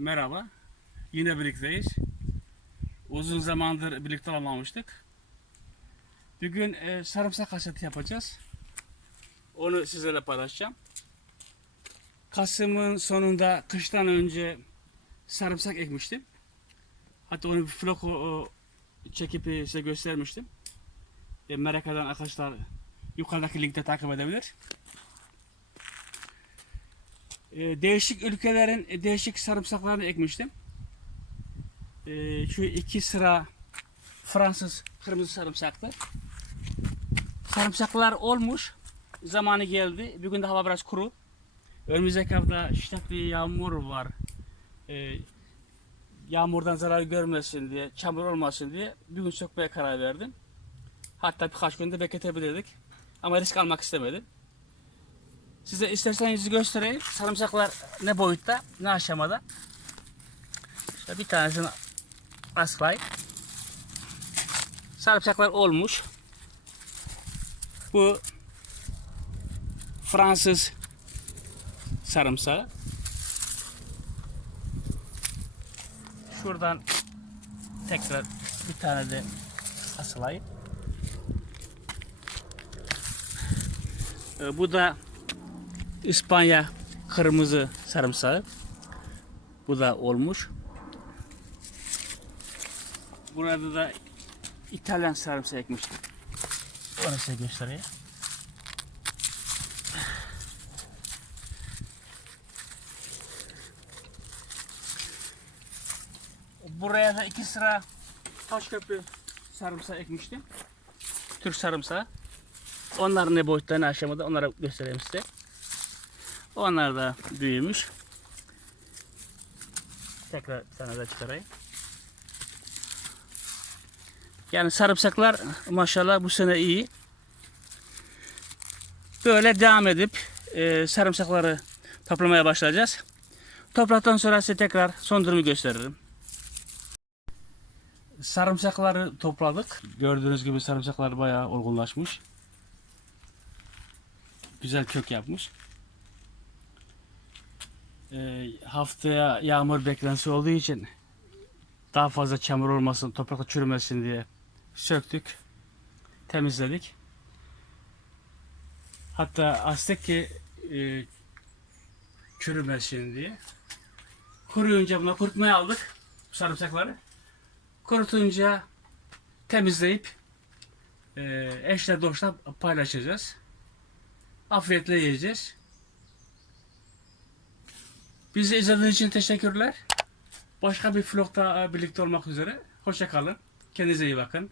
Merhaba. Yine birlikteyiz. Uzun zamandır birlikte olmamıştık. Bugün e, sarımsak hasatı yapacağız. Onu sizlerle paylaşacağım. Kasım'ın sonunda kıştan önce sarımsak ekmiştim. Hatta onu bir vlog çekip e, size göstermiştim. E, merak eden arkadaşlar yukarıdaki linkte takip edebilir. E, değişik ülkelerin e, değişik sarımsaklarını ekmiştim. E, şu iki sıra Fransız kırmızı sarımsaktı. Sarımsaklar olmuş. Zamanı geldi. Bugün de hava biraz kuru. Önümüzdeki hafta şiddetli yağmur var. E, yağmurdan zarar görmesin diye, çamur olmasın diye bugün sökmeye karar verdim. Hatta birkaç gün de bekletebilirdik. Ama risk almak istemedim. Size isterseniz göstereyim. Sarımsaklar ne boyutta, ne aşamada. İşte bir tanesini aslayayım. Sarımsaklar olmuş. Bu Fransız sarımsağı. Şuradan tekrar bir tane de asılayım. Ee, Bu da İspanya kırmızı sarımsağı. Bu da olmuş. Burada da İtalyan sarımsağı ekmiştim. Onu size göstereyim. Buraya da iki sıra Taşköprü sarımsağı ekmiştim. Türk sarımsağı. Onlar ne boyutta ne aşamada onları göstereyim size. Onlar da büyümüş. Tekrar tane daha çıkarayım. Yani sarımsaklar maşallah bu sene iyi. Böyle devam edip e, sarımsakları toplamaya başlayacağız. Topraktan sonra size tekrar son durumu gösteririm. Sarımsakları topladık. Gördüğünüz gibi sarımsaklar bayağı olgunlaşmış. Güzel kök yapmış. Ee, haftaya yağmur beklentisi olduğu için daha fazla çamur olmasın, toprakta çürümesin diye söktük, temizledik. Hatta astık ki e, çürümesin diye. Kuruyunca buna kurutmaya aldık sarımsakları. Kurutunca temizleyip e, eşle dostla paylaşacağız. Afiyetle yiyeceğiz. Bizi izlediğiniz için teşekkürler. Başka bir vlogda birlikte olmak üzere. Hoşça kalın. Kendinize iyi bakın.